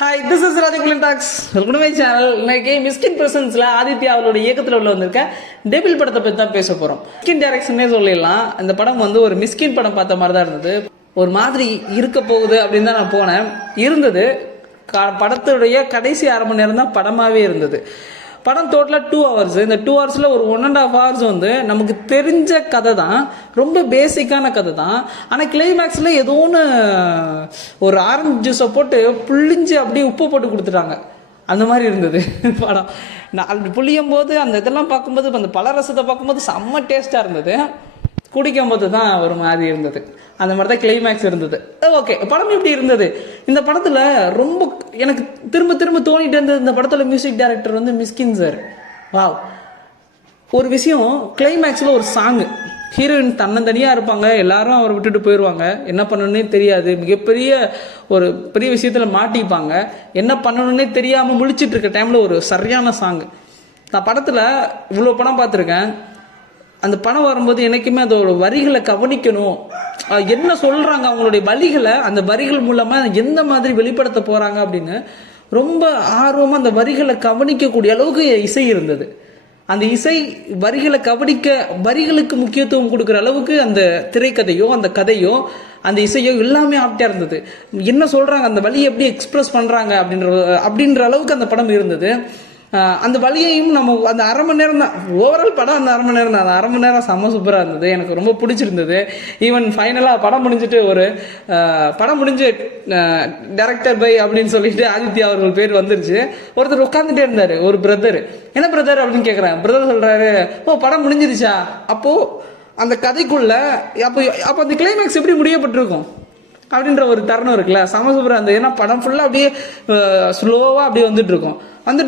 Hi, this is Rajakulan talks. Welcome to my channel. இன்னைக்கு மிஸ்கின் பிரசன்ஸ்ல ஆதித்யா அவரோட இயக்கத்தில் உள்ள வந்திருக்க டெபிள் படத்தை பற்றி தான் பேச போகிறோம். மிஸ்கின் டைரக்ஷனே சொல்லிடலாம். இந்த படம் வந்து ஒரு மிஸ்கின் படம் பார்த்த மாதிரி தான் இருந்தது. ஒரு மாதிரி இருக்க போகுது அப்படின்னு தான் நான் போனேன். இருந்தது. படத்துடைய கடைசி அரை மணி நேரம் தான் படமாகவே இருந்தது. படம் டோட்டலாக 2 hours. இந்த 2 hours ஒரு 1.5 hours வந்து நமக்கு தெரிஞ்ச கதை தான், ரொம்ப பேசிக்கான கதை தான். ஆனால் கிளைமேக்ஸில் ஏதோ ஒன்று ஒரு ஆரஞ்சு ஜூஸை போட்டு புளிஞ்சு அப்படியே உப்பு போட்டு கொடுத்துட்டாங்க. அந்த மாதிரி இருந்தது படம். நான் அப்படி புளியும் போது அந்த இதெல்லாம் பார்க்கும்போது, அந்த பல ரசத்தை பார்க்கும்போது செம்ம டேஸ்ட்டாக இருந்தது. குடிக்கும் போது தான் ஒரு மாதிரி இருந்தது. அந்த மாதிரி தான் கிளைமேக்ஸ் இருந்தது. ஓகே, படம் எப்படி இருந்தது? இந்த படத்தில் ரொம்ப எனக்கு திரும்ப திரும்ப தோணிட்டு இருந்தது, இந்த படத்தோட மியூசிக் டைரக்டர் வந்து மிஸ்கின் சார். வாவ், ஒரு விஷயம், கிளைமேக்ஸில் ஒரு சாங்கு, ஹீரோயின் தன்னந்தனியாக இருப்பாங்க, எல்லாரும் அவரை விட்டுட்டு போயிடுவாங்க, என்ன பண்ணணுன்னே தெரியாது, மிகப்பெரிய ஒரு பெரிய விஷயத்தில் மாட்டிப்பாங்க, என்ன பண்ணணுன்னே தெரியாமல் முழிச்சிட்டு இருக்க டைமில் ஒரு சரியான சாங்கு. நான் படத்தில் இவ்வளோ படம் பார்த்துருக்கேன். அந்த படம் வரும்போது எனக்குமே அதோட வரிகளை கவனிக்கணும், என்ன சொல்கிறாங்க, அவங்களுடைய வரிகளை, அந்த வரிகள் மூலமாக எந்த மாதிரி வெளிப்படுத்த போகிறாங்க அப்படின்னு ரொம்ப ஆர்வமாக அந்த வரிகளை கவனிக்கக்கூடிய அளவுக்கு இசை இருந்தது. அந்த இசை வரிகளை கவனிக்க, வரிகளுக்கு முக்கியத்துவம் கொடுக்குற அளவுக்கு அந்த திரைக்கதையோ அந்த கதையோ அந்த இசையோ எல்லாமே ஆப்டாக இருந்தது. என்ன சொல்கிறாங்க, அந்த வழியை எப்படி எக்ஸ்பிரஸ் பண்ணுறாங்க அப்படின்ற அளவுக்கு அந்த படம் இருந்தது. அந்த வழியையும் நம்ம அந்த அரை மணி நேரம் தான் ஓவரால் படம். அந்த அரை மணி நேரம் தான், அந்த அரை மணி நேரம் செம்ம சூப்பராக இருந்தது. எனக்கு ரொம்ப பிடிச்சிருந்தது. ஈவன் ஃபைனலாக படம் முடிஞ்சுட்டு ஒரு படம் முடிஞ்சு டைரக்டர் பை அப்படின்னு சொல்லிட்டு ஆதித்யா அவர்கள் பேர் வந்துருச்சு. ஒருத்தர் உட்காந்துட்டே இருந்தார், ஒரு பிரதர். என்ன பிரதர் அப்படின்னு கேட்குறேன். பிரதர் சொல்கிறாரு, ஓ படம் முடிஞ்சிருச்சா? அப்போது அந்த கதைக்குள்ள அப்போ அந்த கிளைமேக்ஸ் எப்படி முடியப்பட்டிருக்கும் அப்படின்ற ஒரு தருணம் இருக்குல்ல, செம சூப்பராக இருந்தது. ஏன்னா படம் ஃபுல்லாக அப்படியே ஸ்லோவாக அப்படியே வந்துட்டு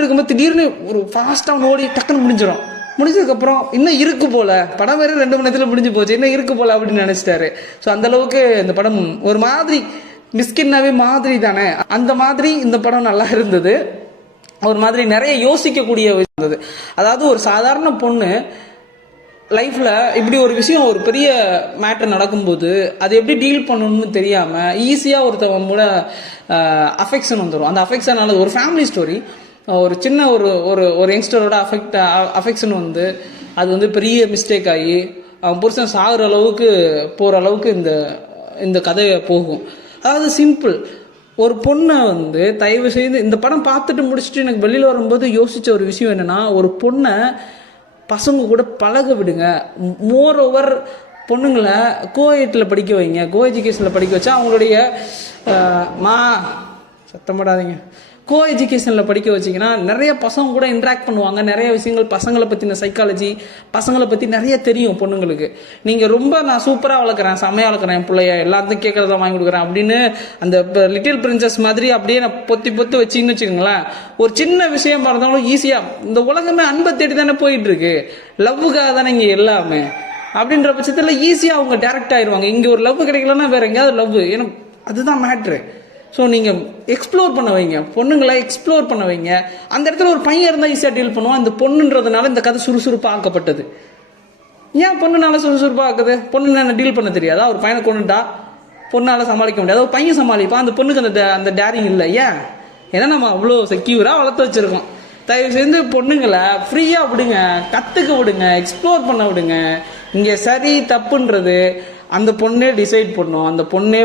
இருக்கும்போது திடீர்னு ஒரு ஃபாஸ்ட்டாக ஓடி டக்குன்னு முடிஞ்சிடும். முடிஞ்சதுக்கப்புறம் இன்னும் இருக்கு போல, படம் வேறு 2 மணி நேரத்தில் முடிஞ்சு போச்சு, இன்னும் இருக்கு போல அப்படின்னு நினச்சிட்டாரு. ஸோ அந்தளவுக்கு இந்த படம் ஒரு மாதிரி மிஸ்கின்னாவே மாதிரி தானே, அந்த மாதிரி இந்த படம் நல்லா இருந்தது. ஒரு மாதிரி நிறைய யோசிக்கக்கூடிய இருந்தது. அதாவது ஒரு சாதாரண பொண்ணு லைஃப்பில் இப்படி ஒரு விஷயம், ஒரு பெரிய மேட்டர் நடக்கும்போது அதை எப்படி டீல் பண்ணணும்னு தெரியாமல் ஈஸியாக ஒருத்தவங்க கூட அஃபெக்ஷன் வந்துடும். அந்த அஃபெக்ஷனால ஒரு ஃபேமிலி ஸ்டோரி, ஒரு சின்ன ஒரு ஒரு ஒரு யங்ஸ்டரோட அஃபெக்ஷன் வந்து அது வந்து பெரிய மிஸ்டேக் ஆகி அவன் புருஷன் சாகுற அளவுக்கு போகிற அளவுக்கு இந்த கதையை போகும். அதாவது சிம்பிள். ஒரு பொண்ணை வந்து தயவு செய்து இந்த படம் பார்த்துட்டு முடிச்சுட்டு எனக்கு வெளியில் வரும்போது யோசித்த ஒரு விஷயம் என்னென்னா, ஒரு பொண்ணை பசங்க கூட பழக விடுங்க. மோர் ஓவர் பொண்ணுங்களை கோஎட்டில் படிக்க வைங்க, கோ எஜுகேஷனில் படிக்க வச்சா அவங்களுடைய சத்தப்படாதீங்க, கோ எஜுகேஷனில் படிக்க வச்சிங்கன்னா நிறைய பசங்க கூட இன்ட்ராக்ட் பண்ணுவாங்க. நிறைய விஷயங்கள் பசங்களை பற்றின சைக்காலஜி, பசங்களை பற்றி நிறைய தெரியும் பொண்ணுங்களுக்கு. நீங்கள் ரொம்ப நான் சூப்பராக வளர்க்குறேன், செம்மையாக வளர்க்குறேன், என் பிள்ளைய எல்லாத்தையும் கேட்குறத வாங்கி கொடுக்குறேன் அப்படின்னு அந்த லிட்டில் பிரின்சஸ் மாதிரி அப்படியே நான் பொத்தி வச்சின்னு வச்சுக்கோங்களேன். ஒரு சின்ன விஷயம் இருந்தாலும் ஈஸியாக, இந்த உலகமே அன்பை தேடி தானே போயிட்டு இருக்கு, லவ்வுக்காக தானே இங்கே எல்லாமே, அப்படின்ற பட்சத்தில் ஈஸியாக அவங்க டேரக்ட் ஆயிடுவாங்க. இங்கே ஒரு லவ் கிடைக்கலன்னா வேற எங்கேயாவது லவ், எனக்கு அதுதான் மேட்ரு. ஸோ நீங்கள் எக்ஸ்ப்ளோர் பண்ண வைங்க, பொண்ணுங்களை எக்ஸ்ப்ளோர் பண்ண வைங்க. அந்த இடத்துல ஒரு பையன் இருந்தால் ஈஸியாக டீல் பண்ணுவான். இந்த பொண்ணுன்றதுனால இந்த கதை சுறுசுறுப்பாக ஆக்கப்பட்டது. ஏன் பொண்ணுனால சுறுசுறுப்பாக ஆக்குது? பொண்ணுங்க டீல் பண்ண தெரியாதா? ஒரு பையனை கொண்டுட்டா பொண்ணால் சமாளிக்க முடியாது, ஒரு பையன் சமாளிப்பான். அந்த பொண்ணுக்கு அந்த டேரிங் இல்லை. ஏன்னா நம்ம அவ்வளோ செக்யூராக வளர்த்து வச்சுருக்கோம். தயவு செய்து பொண்ணுங்களை ஃப்ரீயாக விடுங்க, கற்றுக்க விடுங்க, எக்ஸ்ப்ளோர் பண்ண விடுங்க. இங்கே சரி தப்புன்றது அந்த பொண்ணே டிசைட் பண்ணும், அந்த பொண்ணே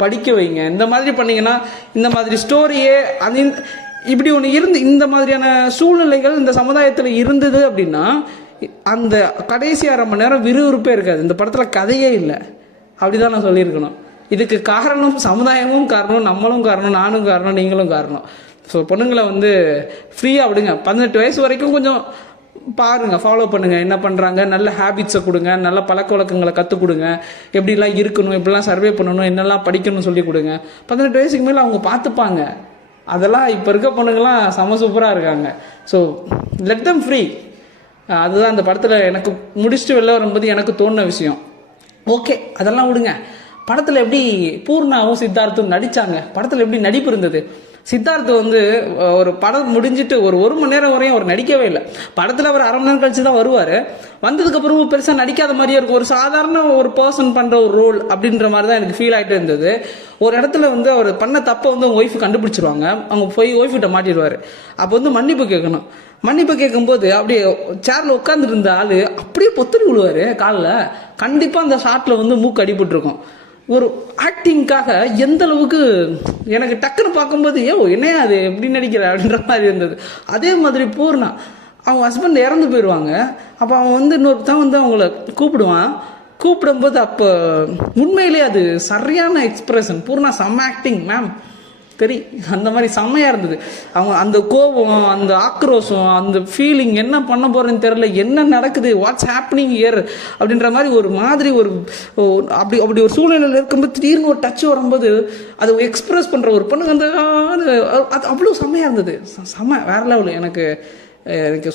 படிக்க வைங்க. இந்த மாதிரி பண்ணிங்கன்னா, இந்த மாதிரி ஸ்டோரியே அது இப்படி ஒன்று இருந்து இந்த மாதிரியான சூழ்நிலைகள் இந்த சமுதாயத்தில் இருந்தது அப்படின்னா அந்த கடைசி அரை மணி நேரம் விறுவிறுப்பே இருக்காது. இந்த படத்தில் கதையே இல்லை, அப்படிதான் நான் சொல்லியிருக்கணும். இதுக்கு காரணம் சமுதாயமும் காரணம், நம்மளும் காரணம், நானும் காரணம், நீங்களும் காரணம். ஸோ பொண்ணுங்களை வந்து ஃப்ரீயாக விடுங்க. 18 வயசு வரைக்கும் கொஞ்சம் பாருங்கள், ஃபாலோ பண்ணுங்கள், என்ன பண்ணுறாங்க, நல்ல ஹேபிட்ஸை கொடுங்க, நல்ல பழக்க வழக்கங்களை கற்றுக் கொடுங்க, எப்படிலாம் இருக்கணும், எப்படிலாம் சர்வே பண்ணணும், என்னெல்லாம் படிக்கணும்னு சொல்லி கொடுங்க. 18 வயசுக்கு மேலே அவங்க பார்த்துப்பாங்க. அதெல்லாம் இப்போ இருக்க பொண்ணுங்கள்லாம் செம சூப்பராக இருக்காங்க. So let them free. அதுதான் அந்த படத்தில் எனக்கு முடிச்சுட்டு வெளில வரும்போது எனக்கு தோணுன விஷயம். ஓகே, அதெல்லாம் விடுங்க. படத்தில் எப்படி பூர்ணாவும் சித்தார்த்தும் நடித்தாங்க, படத்தில் எப்படி நடிப்பு இருந்தது, சித்தார்த் வந்து ஒரு படம் முடிஞ்சிட்டு ஒரு மணி நேரம் வரையும் அவர் நடிக்கவே இல்லை. படத்தில் அவர் அரை மணி நேரம் கழிச்சு தான் வருவார். வந்ததுக்கப்புறமும் பெருசாக நடிக்காத மாதிரியே இருக்கும். ஒரு சாதாரண ஒரு பர்சன் பண்ணுற ஒரு ரோல் அப்படின்ற மாதிரி தான் எனக்கு ஃபீல் ஆகிட்டு இருந்தது. ஒரு இடத்துல வந்து அவர் பண்ண தப்பை வந்து அவங்க ஒய்ஃபு கண்டுபிடிச்சிருவாங்க. அவங்க போய் ஒய்ஃப்கிட்ட மாட்டிடுவார். அப்போ வந்து மன்னிப்பு கேட்கணும். மன்னிப்பு கேட்கும்போது அப்படியே சேரில் உட்காந்துட்டு இருந்த ஆள் அப்படியே பொத்துட்டு விழுவார் காலில். கண்டிப்பாக அந்த ஷாட்டில் வந்து மூக்கு அடிபட்டுருக்கும். ஒரு ஆக்டிங்காக எந்த அளவுக்கு எனக்கு டக்குன்னு பார்க்கும்போது என்னையா அது எப்படி நடிக்கிற அப்படின்ற மாதிரி இருந்தது. அதே மாதிரி பூர்ணா அவங்க ஹஸ்பண்ட் இறந்து போயிடுவாங்க. அப்போ அவன் வந்து இன்னொருத்தான் வந்து அவங்கள கூப்பிடும்போது அப்போ உண்மையிலே அது சரியான எக்ஸ்பிரஷன். பூர்ணா செம்ம ஆக்டிங் மேம் அந்த மாதிரி செம்மையாக இருந்தது. அவங்க அந்த கோபம், அந்த ஆக்ரோஷம், அந்த ஃபீலிங், என்ன பண்ண போகிறேன்னு தெரியல, என்ன நடக்குது, வாட்ஸ் ஹேப்பனிங் இயர் அப்படின்ற மாதிரி ஒரு அப்படி ஒரு சூழ்நிலையில் இருக்கும்போது திடீர்னு ஒரு டச் வரும்போது அதை எக்ஸ்பிரஸ் பண்ணுற ஒரு பொண்ணு வந்து அது அவ்வளோ செம்மையாக இருந்தது. வேற லெவல். எனக்கு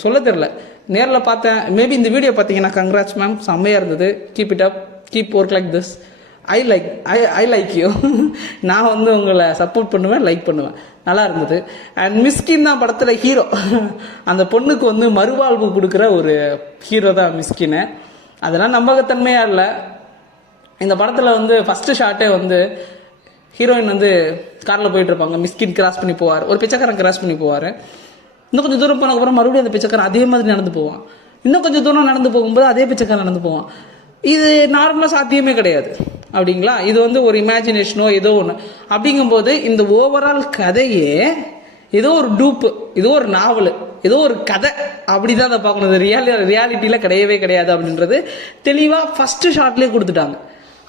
சொல்ல தெரியல. நேரில் பார்த்தேன். மேபி இந்த வீடியோ பார்த்தீங்கன்னா கங்க்ராட்ஸ் மேம், செம்மையாக இருந்தது. Keep it up, keep work like this. I like you. நான் வந்து உங்களை சப்போர்ட் பண்ணுவேன், லைக் பண்ணுவேன். நல்லா இருந்தது. அண்ட் மிஸ்கின் தான் படத்தில் ஹீரோ. அந்த பொண்ணுக்கு வந்து மறுவாழ்வு கொடுக்குற ஒரு ஹீரோ தான் மிஸ்கின்னு. அதெல்லாம் நம்பகத்தன்மையாக இல்லை. இந்த படத்தில் வந்து ஃபஸ்ட்டு ஷாட்டே வந்து ஹீரோயின் வந்து காரில் போயிட்டு இருப்பாங்க. மிஸ்கின் கிராஸ் பண்ணி போவார். ஒரு பிச்சைக்காரன் கிராஸ் பண்ணி போவார். இன்னும் கொஞ்சம் தூரம் போனதுக்கப்புறம் மறுபடியும் அந்த பிச்சைக்காரன் அதே மாதிரி நடந்து போவான். இன்னும் கொஞ்சம் தூரம் நடந்து போகும்போது அதே பிச்சைக்காரன் நடந்து போவான். இது நார்மலாக சாத்தியமே கிடையாது அப்படிங்களா? இது வந்து ஒரு இமேஜினேஷனோ ஏதோ ஒன்று. அப்படிங்கும்போது இந்த ஓவரால் கதையே ஏதோ ஒரு டூப்பு, ஏதோ ஒரு நாவல், ஏதோ ஒரு கதை அப்படிதான் அதை பார்க்கணும். ரியாலிட்டியில் கிடையவே கிடையாது அப்படின்றது தெளிவாக ஃபஸ்ட்டு ஷார்ட்லேயே கொடுத்துட்டாங்க.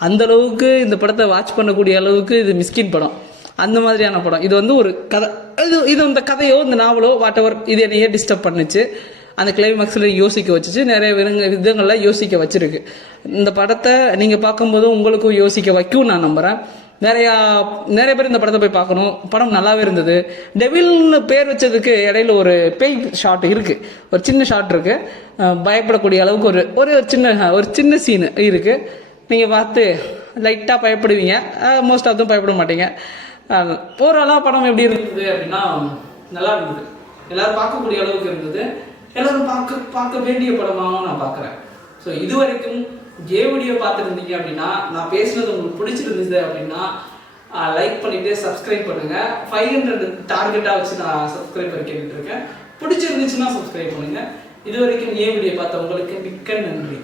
அந்த அளவுக்கு இந்த படத்தை வாட்ச் பண்ணக்கூடிய அளவுக்கு இது மிஸ்கின் படம். அந்த மாதிரியான படம். இது வந்து ஒரு கதை. இது இந்த கதையோ இந்த நாவலோ வாட் எவர் இது என்னையே டிஸ்டர்ப் பண்ணுச்சு. அந்த கிளைமேக்ஸில் யோசிக்க வச்சுச்சு. நிறைய விதங்களில் யோசிக்க வச்சிருக்கு. இந்த படத்தை நீங்கள் பார்க்கும்போது உங்களுக்கும் யோசிக்க வைக்கும் நான் நம்புகிறேன். நிறைய பேர் இந்த படத்தை போய் பார்க்கணும். படம் நல்லாவே இருந்தது. டெவில்னு பேர் வச்சதுக்கு இடையில ஒரு பேய் ஷாட் இருக்குது. ஒரு சின்ன ஷாட் இருக்குது. பயப்படக்கூடிய அளவுக்கு ஒரு சின்ன சீனு இருக்குது. நீங்கள் பார்த்து லைட்டாக பயப்படுவீங்க. மோஸ்ட் ஆஃப் தான் பயப்பட மாட்டீங்க. ஓவராலாக படம் எப்படி இருந்தது அப்படின்னா நல்லா இருந்தது. எல்லாரும் பார்க்கக்கூடிய அளவுக்கு இருந்தது. எல்லாரும் பார்க்க வேண்டிய படமாகவும் நான் பார்க்குறேன். ஸோ இது வரைக்கும் வீடியோ பார்த்துருந்தீங்க அப்படின்னா, நான் பேசுனது உங்களுக்கு பிடிச்சிருந்தது அப்படின்னா லைக் பண்ணிவிட்டு சப்ஸ்கிரைப் பண்ணுங்கள். 500 டார்கெட்டாக வச்சு நான் சப்ஸ்கிரைபர் கேட்டுட்ருக்கேன். பிடிச்சிருந்துச்சுன்னா சப்ஸ்கிரைப் பண்ணுங்கள். இது வரைக்கும் வீடியோ பார்த்த உங்களுக்கு மிக்க நன்றி.